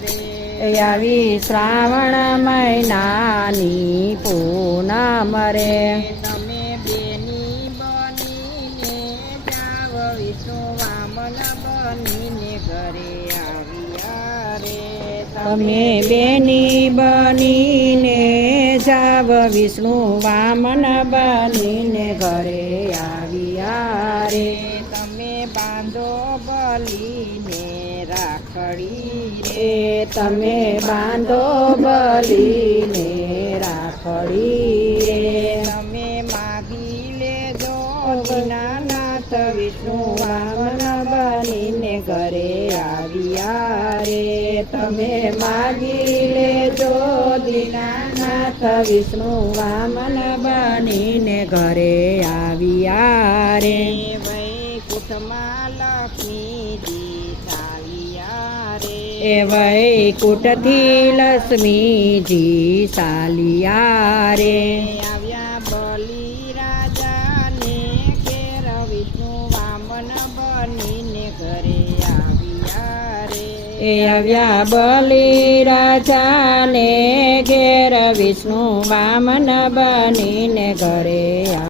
રે આવી શ્રાવણ મહિનાની પૂનમ રે તમે બેની બનીને જાવ વિષ્ણુ વામન બનીને ઘરે આવ્યા રે તમે બેની બનીને જાવ વિષ્ણુ વામન બનીને ઘરે આવ્યા રે તમે બાંધો બલીને રાખડી રે તમે બાંધો બલીને રાખડી રે તમે માગી લેજો દીનાનાથ વિષ્ણુ વામન બનીને ઘરે આવ્યા રે તમે માગી લેજો દીનાનાથ વિષ્ણુ વામન બનીને ઘરે આવ્યા રે વૈકુંઠમાં લક્ષ્મીજી ચાલ્યા રે એ વૈકુંઠથી લક્ષ્મીજી ચાલ્યા રે આવ્યા બલી રાજાને ઘેર વિષ્ણુ વામન બનીને ઘરે આવ્યા રે એ આવ્યા બલી રાજાને ઘેર વિષ્ણુ વામન બનીને ઘરે